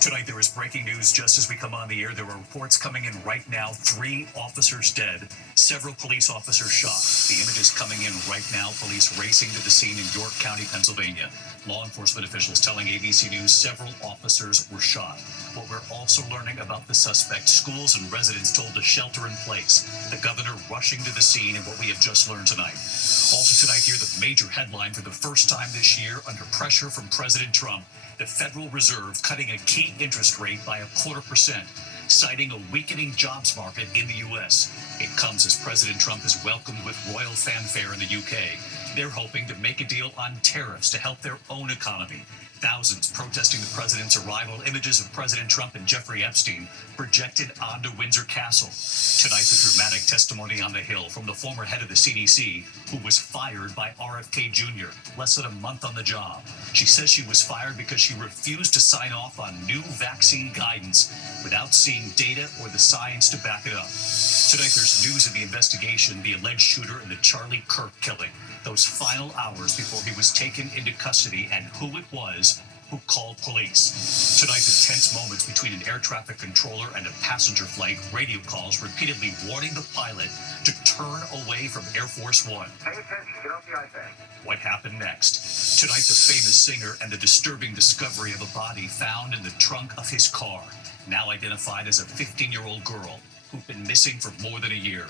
Tonight, there is breaking news just as we come on the air. There are reports coming in right now. 3 officers dead, several police officers shot. The images coming in right now, police racing to the scene in York County, Pennsylvania. Law enforcement officials telling ABC News several officers were shot. What we're also learning about the suspect, schools and residents told to shelter in place. The governor rushing to the scene, and what we have just learned tonight. Also tonight here, the major headline for the first time this year, under pressure from President Trump, the Federal Reserve cutting a key interest rate by 0.25%, citing a weakening jobs market in the U.S. It comes as President Trump is welcomed with royal fanfare in the U.K. They're hoping to make a deal on tariffs to help their own economy. Thousands protesting the president's arrival. Images of President Trump and Jeffrey Epstein projected onto Windsor Castle. Tonight, the dramatic testimony on the Hill from the former head of the CDC, who was fired by RFK Jr. less than a month on the job. She says she was fired because she refused to sign off on new vaccine guidance without seeing data or the science to back it up. Tonight, there's news of the investigation, the alleged shooter in the Charlie Kirk killing. Those final hours before he was taken into custody, and who it was who called police. Tonight, the tense moments between an air traffic controller and a passenger flight, radio calls repeatedly warning the pilot to turn away from Air Force One. Pay attention, get off the iPad. What happened next? Tonight, the famous singer and the disturbing discovery of a body found in the trunk of his car, now identified as a 15-year-old girl who've been missing for more than a year.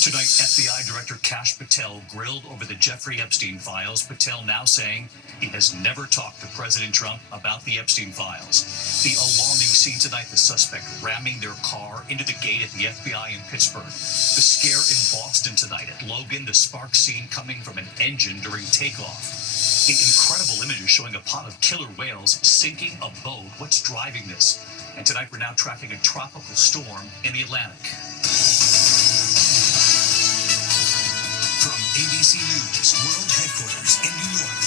Tonight, FBI Director Kash Patel grilled over the Jeffrey Epstein files. Patel now saying he has never talked to President Trump about the Epstein files. The alarming scene tonight, the suspect ramming their car into the gate at the FBI in Pittsburgh. The scare in Boston tonight at Logan, the spark scene coming from an engine during takeoff. The incredible images showing a pod of killer whales sinking a boat. What's driving this? And tonight we're now tracking a tropical storm in the Atlantic. From ABC News World Headquarters in New York,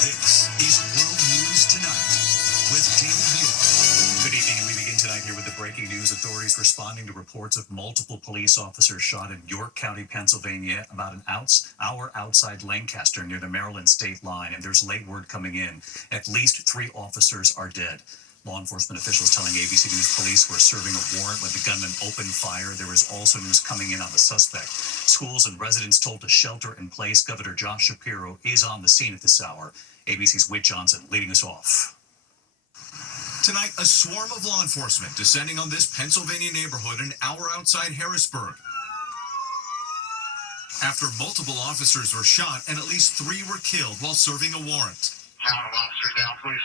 this is World News Tonight with David Muir. Good evening, and we begin tonight here with the breaking news. Authorities responding to reports of multiple police officers shot in York County, Pennsylvania, about an hour outside Lancaster near the Maryland state line. And there's late word coming in. At least 3 officers are dead. Law enforcement officials telling ABC News police were serving a warrant when the gunman opened fire. There is also news coming in on the suspect. Schools and residents told to shelter in place. Governor Josh Shapiro is on the scene at this hour. ABC's Whit Johnson leading us off. Tonight, a swarm of law enforcement descending on this Pennsylvania neighborhood an hour outside Harrisburg. After multiple officers were shot and at least 3 were killed while serving a warrant. Count officers down, please.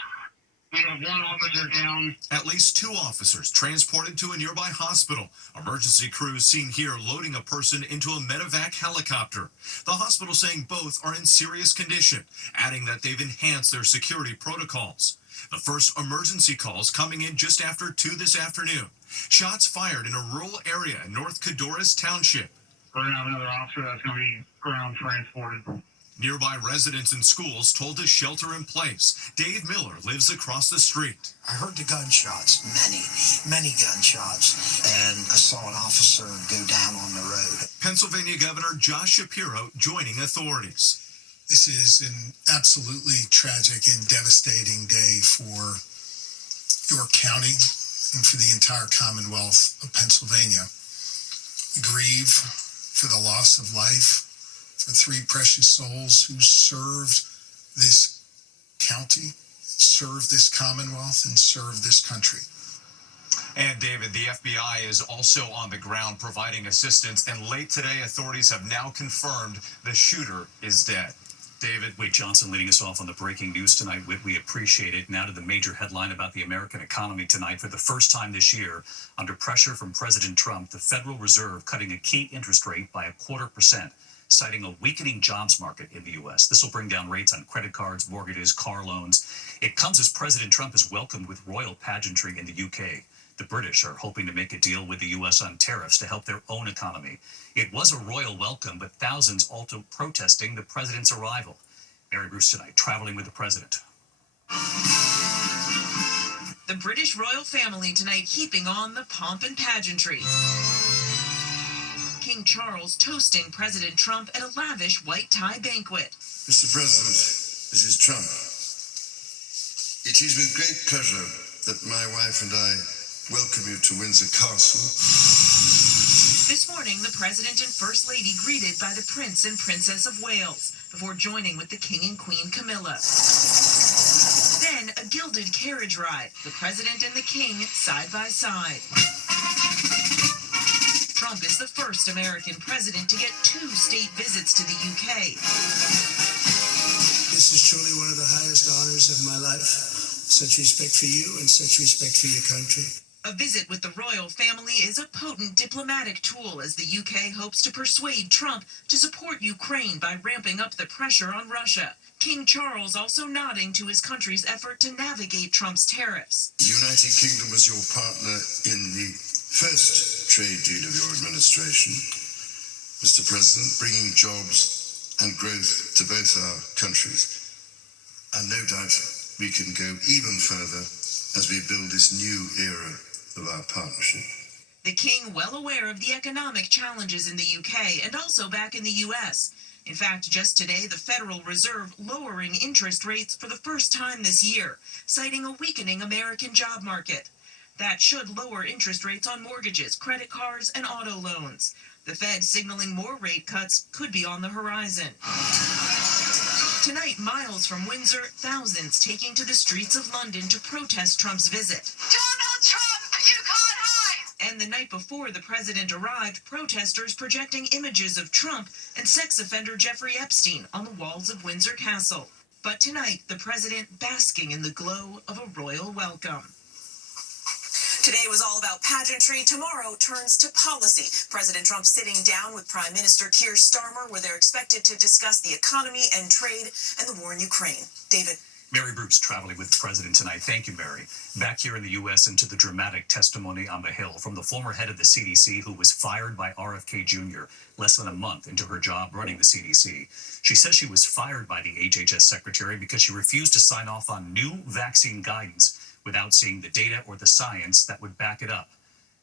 We have 1 officer down. At least 2 officers transported to a nearby hospital. Emergency crews seen here loading a person into a medevac helicopter. The hospital saying both are in serious condition, adding that they've enhanced their security protocols. The first emergency calls coming in just after 2 this afternoon. Shots fired in a rural area in North Cadorus Township. We're going to have another officer that's going to be ground transported. Nearby residents and schools told to shelter in place. Dave Miller lives across the street. I heard the gunshots, many gunshots, and I saw an officer go down on the road. Pennsylvania Governor Josh Shapiro joining authorities. This is an absolutely tragic and devastating day for York County and for the entire Commonwealth of Pennsylvania. We grieve for the loss of life, for 3 precious souls who served this county, served this Commonwealth, and served this country. And David, the FBI is also on the ground providing assistance, and late today, authorities have now confirmed the shooter is dead. David, Whit Johnson leading us off on the breaking news tonight. Whit, we appreciate it. Now to the major headline about the American economy tonight. For the first time this year, under pressure from President Trump, the Federal Reserve cutting a key interest rate by 0.25%. Citing a weakening jobs market in the U.S. This will bring down rates on credit cards, mortgages, car loans. It comes as President Trump is welcomed with royal pageantry in the U.K. The British are hoping to make a deal with the U.S. on tariffs to help their own economy. It was a royal welcome, but thousands also protesting the president's arrival. Mary Bruce tonight, traveling with the president. The British royal family tonight heaping on the pomp and pageantry. King Charles toasting President Trump at a lavish white tie banquet. Mr. President, Mrs. Trump, it is with great pleasure that my wife and I welcome you to Windsor Castle. This morning, the President and First Lady greeted by the Prince and Princess of Wales before joining with the King and Queen Camilla. Then, a gilded carriage ride, the President and the King side by side. Trump is the first American president to get 2 state visits to the UK. This is truly one of the highest honors of my life. Such respect for you and such respect for your country. A visit with the royal family is a potent diplomatic tool as the UK hopes to persuade Trump to support Ukraine by ramping up the pressure on Russia. King Charles also nodding to his country's effort to navigate Trump's tariffs. The United Kingdom was your partner in the first trade deal of your administration, Mr. President, bringing jobs and growth to both our countries. And no doubt we can go even further as we build this new era of our partnership. The King well aware of the economic challenges in the UK and also back in the US. In fact, just today, the Federal Reserve lowering interest rates for the first time this year, citing a weakening American job market. That should lower interest rates on mortgages, credit cards, and auto loans. The Fed signaling more rate cuts could be on the horizon. Tonight, miles from Windsor, thousands taking to the streets of London to protest Trump's visit. Donald Trump, you can't hide! And the night before the president arrived, protesters projecting images of Trump and sex offender Jeffrey Epstein on the walls of Windsor Castle. But tonight, the president basking in the glow of a royal welcome. Today was all about pageantry. Tomorrow turns to policy. President Trump sitting down with Prime Minister Keir Starmer, where they're expected to discuss the economy and trade and the war in Ukraine. David. Mary Bruce traveling with the president tonight. Thank you, Mary. Back here in the U.S. into the dramatic testimony on the Hill from the former head of the CDC who was fired by RFK Jr. less than a month into her job running the CDC. She says she was fired by the HHS secretary because she refused to sign off on new vaccine guidance without seeing the data or the science that would back it up.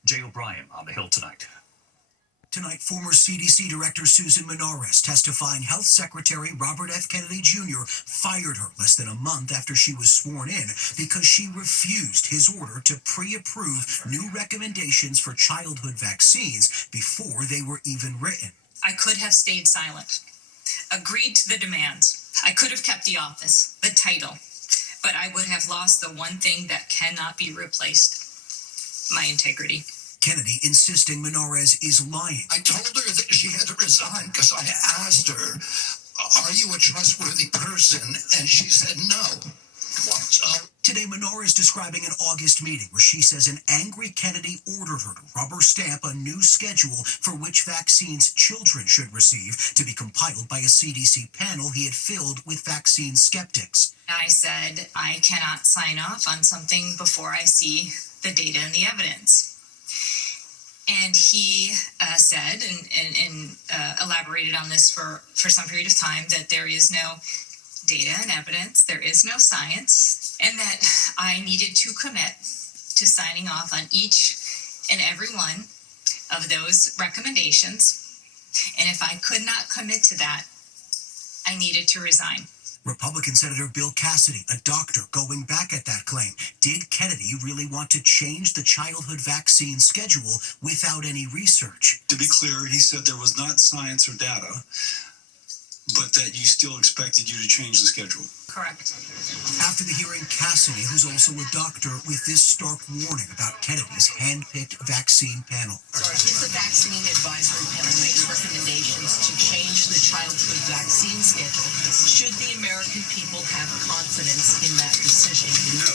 Jay O'Brien on the Hill tonight. Tonight, former CDC Director Susan Menares testifying Health Secretary Robert F. Kennedy Jr. fired her less than a month after she was sworn in because she refused his order to pre-approve new recommendations for childhood vaccines before they were even written. I could have stayed silent, agreed to the demands. I could have kept the office, the title, but I would have lost the one thing that cannot be replaced, my integrity. Kennedy insisting Menares is lying. I told her that she had to resign because I asked her, are you a trustworthy person? And she said no. Today, Menares describing an August meeting where she says an angry Kennedy ordered her to rubber stamp a new schedule for which vaccines children should receive to be compiled by a CDC panel he had filled with vaccine skeptics. I said, I cannot sign off on something before I see the data and the evidence. And he said and elaborated on this for some period of time that there is no data and evidence, there is no science, and that I needed to commit to signing off on each and every one of those recommendations. And if I could not commit to that, I needed to resign. Republican Senator Bill Cassidy, a doctor, going back at that claim. Did Kennedy really want to change the childhood vaccine schedule without any research? To be clear, he said there was not science or data, but that you still expected you to change the schedule. Correct. After the hearing, Cassidy, who's also a doctor, with this stark warning about Kennedy's hand-picked vaccine panel. If the vaccine advisory panel makes recommendations to change the childhood vaccine schedule, should the American people have confidence in that decision? No.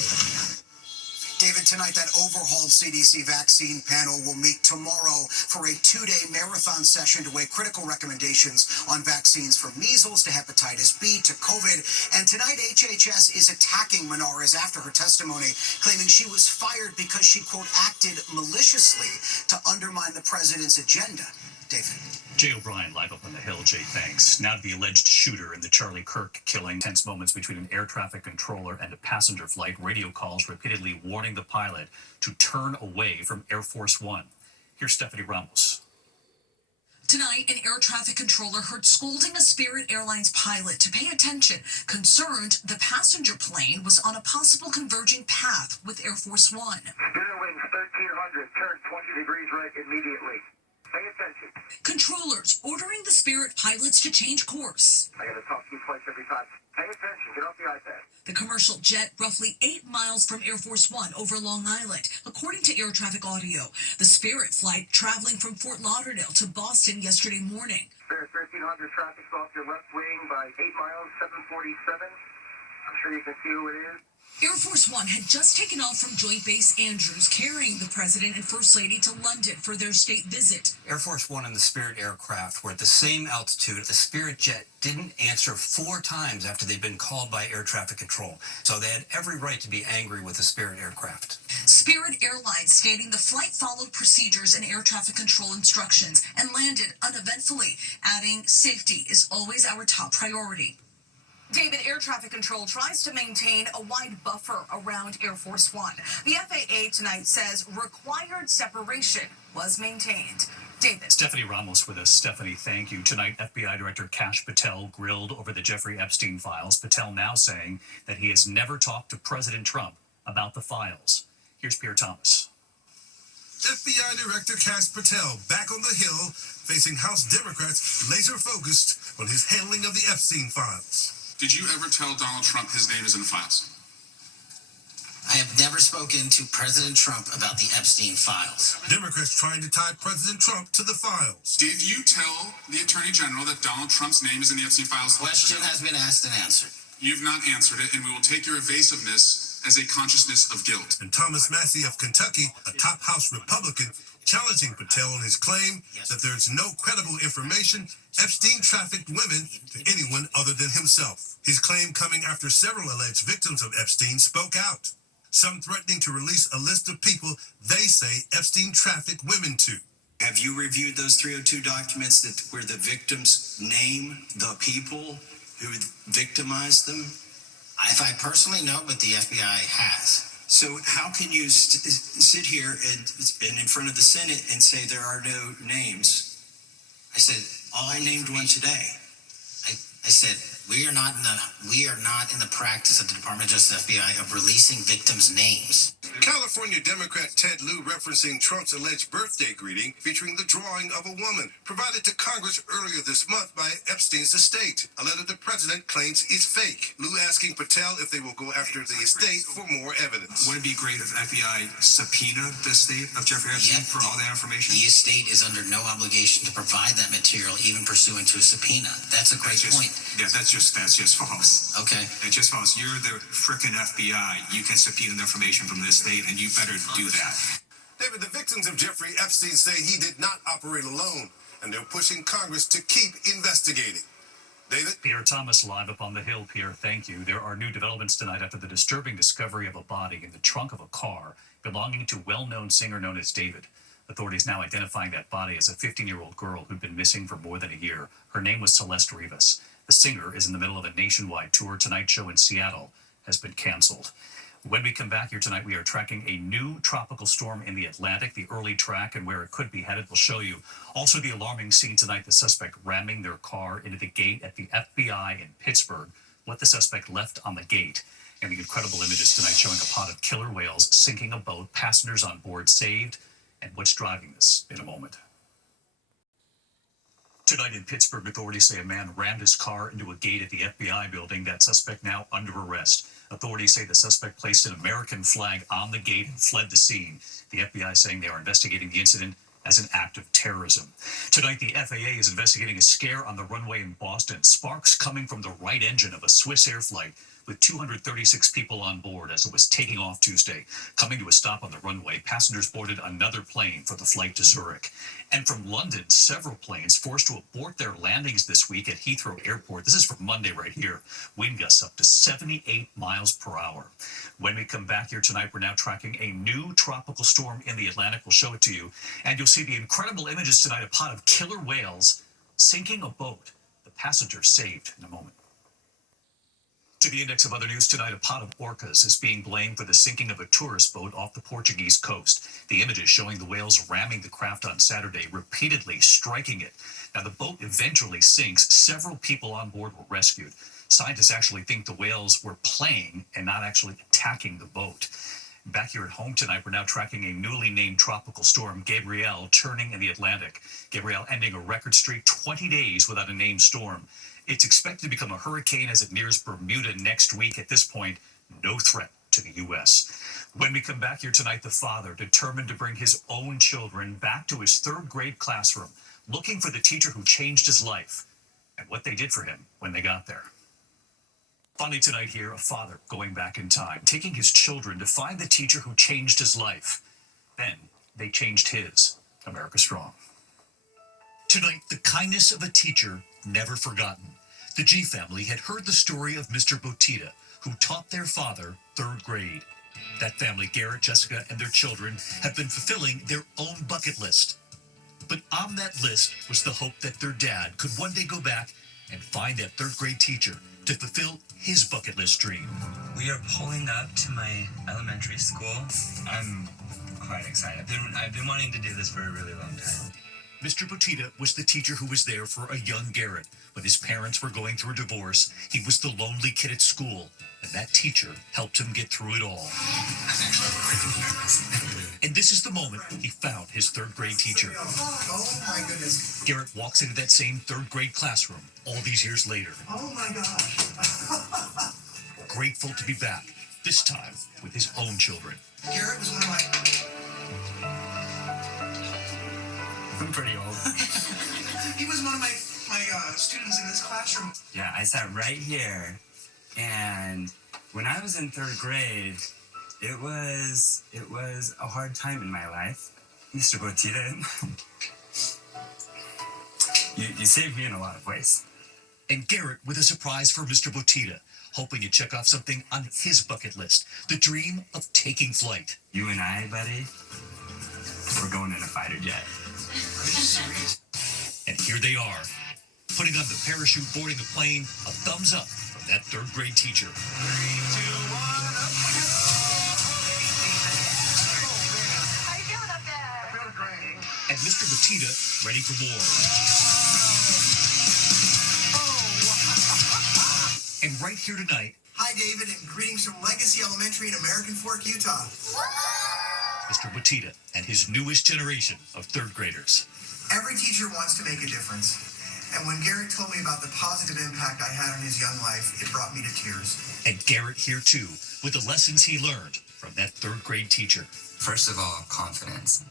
David, tonight that overhauled CDC vaccine panel will meet tomorrow for a 2-day marathon session to weigh critical recommendations on vaccines from measles to hepatitis B to COVID. And tonight HHS is attacking Menares after her testimony, claiming she was fired because she, quote, acted maliciously to undermine the president's agenda. David. Jay O'Brien live up on the Hill. Jay, thanks. Now to the alleged shooter in the Charlie Kirk killing. Tense moments between an air traffic controller and a passenger flight. Radio calls repeatedly warning the pilot to turn away from Air Force One. Here's Stephanie Ramos. Tonight, an air traffic controller heard scolding a Spirit Airlines pilot to pay attention, concerned the passenger plane was on a possible converging path with Air Force One. Steering wing 1300, turn 20 degrees right immediately. Pay attention. Controllers ordering the Spirit pilots to change course. I gotta talk to you twice every time. Pay attention, get off the iPad. The commercial jet roughly 8 miles from Air Force One over Long Island. According to air traffic audio, the Spirit flight traveling from Fort Lauderdale to Boston yesterday morning. Spirit 1300, traffic's off your left wing by 8 miles, 747. I'm sure you can see who it is. Air Force One had just taken off from Joint Base Andrews, carrying the President and First Lady to London for their state visit. Air Force One and the Spirit aircraft were at the same altitude. The Spirit jet didn't answer 4 times after they'd been called by air traffic control. So they had every right to be angry with the Spirit aircraft. Spirit Airlines stating the flight followed procedures and air traffic control instructions and landed uneventfully, adding safety is always our top priority. David, air traffic control tries to maintain a wide buffer around Air Force One. The FAA tonight says required separation was maintained. David. Stephanie Ramos with us. Stephanie, thank you. Tonight, FBI Director Kash Patel grilled over the Jeffrey Epstein files. Patel now saying that he has never talked to President Trump about the files. Here's Pierre Thomas. FBI Director Kash Patel back on the Hill, facing House Democrats laser-focused on his handling of the Epstein files. Did you ever tell Donald Trump his name is in the files? I have never spoken to President Trump about the Epstein files. Democrats trying to tie President Trump to the files. Did you tell the Attorney General that Donald Trump's name is in the Epstein files? Question has been asked and answered. You've not answered it, and we will take your evasiveness as a consciousness of guilt. And Thomas Massie of Kentucky, a top House Republican, challenging Patel on his claim that there is no credible information Epstein trafficked women to anyone other than himself. His claim coming after several alleged victims of Epstein spoke out, some threatening to release a list of people they say Epstein trafficked women to. Have you reviewed those 302 documents where the victims name the people who victimized them? If I personally know, but the FBI has. So how can you sit here and in front of the Senate and say there are no names? I said, I named one today. I said, we are not in the practice of the Department of Justice FBI of releasing victims' names. California Democrat Ted Lieu referencing Trump's alleged birthday greeting featuring the drawing of a woman provided to Congress earlier this month by Epstein's estate. A letter the president claims is fake. Lieu asking Patel if they will go after the estate for more evidence. Would it be great if FBI subpoenaed the estate of Jeffrey Epstein for all that information? The estate is under no obligation to provide that material, even pursuant to a subpoena. That's a great point. Yeah, that's just false. Okay. It's just false. You're the frickin' FBI. You can subpoena the information from the estate, and you better do that. David, the victims of Jeffrey Epstein say he did not operate alone, and they're pushing Congress to keep investigating. David? Pierre Thomas live up on the Hill. Pierre, thank you. There are new developments tonight after the disturbing discovery of a body in the trunk of a car belonging to well-known singer known as David. Authorities now identifying that body as a 15-year-old girl who'd been missing for more than a year. Her name was Celeste Rivas. The singer is in the middle of a nationwide tour. Tonight's show in Seattle has been canceled. When we come back here tonight, we are tracking a new tropical storm in the Atlantic, the early track and where it could be headed. We'll show you. Also the alarming scene tonight, the suspect ramming their car into the gate at the FBI in Pittsburgh, what the suspect left on the gate, and the incredible images tonight showing a pod of killer whales sinking a boat, passengers on board saved, and what's driving this in a moment. Tonight in Pittsburgh, authorities say a man rammed his car into a gate at the FBI building. That suspect now under arrest. Authorities say the suspect placed an American flag on the gate and fled the scene. The FBI saying they are investigating the incident as an act of terrorism. Tonight, the FAA is investigating a scare on the runway in Boston. Sparks coming from the right engine of a Swiss Air flight with 236 people on board as it was taking off Tuesday. Coming to a stop on the runway, passengers boarded another plane for the flight to Zurich. And from London, several planes forced to abort their landings this week at Heathrow Airport. This is from Monday right here. Wind gusts up to 78 miles per hour. When we come back here tonight, we're now tracking a new tropical storm in the Atlantic. We'll show it to you. And you'll see the incredible images tonight, a pod of killer whales sinking a boat. The passengers saved in a moment. To the index of other news tonight, a pot of orcas is being blamed for the sinking of a tourist boat off the Portuguese coast. The images showing the whales ramming the craft on Saturday, repeatedly striking it. Now, the boat eventually sinks. Several people on board were rescued. Scientists actually think the whales were playing and not actually attacking the boat. Back here at home tonight, we're now tracking a newly named tropical storm, Gabrielle, churning in the Atlantic. Gabrielle ending a record streak, 20 days without a named storm. It's expected to become a hurricane as it nears Bermuda next week. At this point, no threat to the U.S. When we come back here tonight, the father determined to bring his own children back to his third grade classroom, looking for the teacher who changed his life and what they did for him when they got there. Finally tonight here, a father going back in time, taking his children to find the teacher who changed his life. Then they changed his. America Strong. Tonight, the kindness of a teacher never forgotten. The G family had heard the story of Mr. Botita, who taught their father third grade. That family, Garrett, Jessica, and their children, have been fulfilling their own bucket list. But on that list was the hope that their dad could one day go back and find that third grade teacher to fulfill his bucket list dream. We are pulling up to my elementary school. I'm quite excited. I've been wanting to do this for a really long time. Mr. Botita was the teacher who was there for a young Garrett. When his parents were going through a divorce, he was the lonely kid at school, and that teacher helped him get through it all. And this is the moment he found his third grade teacher. Oh my goodness. Garrett walks into that same third grade classroom all these years later. Oh my gosh. Grateful to be back, this time with his own children. Garrett was one of my... I'm pretty old. He was one of my students in this classroom. Yeah, I sat right here, and when I was in third grade, it was a hard time in my life. Mr. Botita, you saved me in a lot of ways. And Garrett with a surprise for Mr. Botita, hoping to check off something on his bucket list, the dream of taking flight. You and I, buddy, we're going in a fighter jet. Are you serious? And here they are, putting on the parachute, boarding the plane, a thumbs up from that third grade teacher. 3, 2, 1, up we go! How you feeling up there? I feel great. And Mr. Botita ready for more. And right here tonight, Hi, David, and greetings from Legacy Elementary in American Fork, Utah. Mr. Botita and his newest generation of third graders. Every teacher wants to make a difference. And when Garrett told me about the positive impact I had on his young life, it brought me to tears. And Garrett here too, with the lessons he learned from that third grade teacher. First of all, confidence.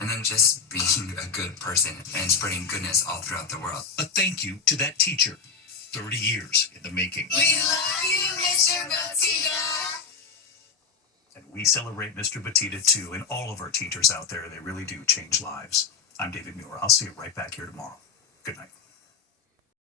And then just being a good person and spreading goodness all throughout the world. A thank you to that teacher, 30 years in the making. We love you, Mr. Botita. And we celebrate Mr. Botita too, and all of our teachers out there. They really do change lives. I'm David Muir. I'll see you right back here tomorrow. Good night.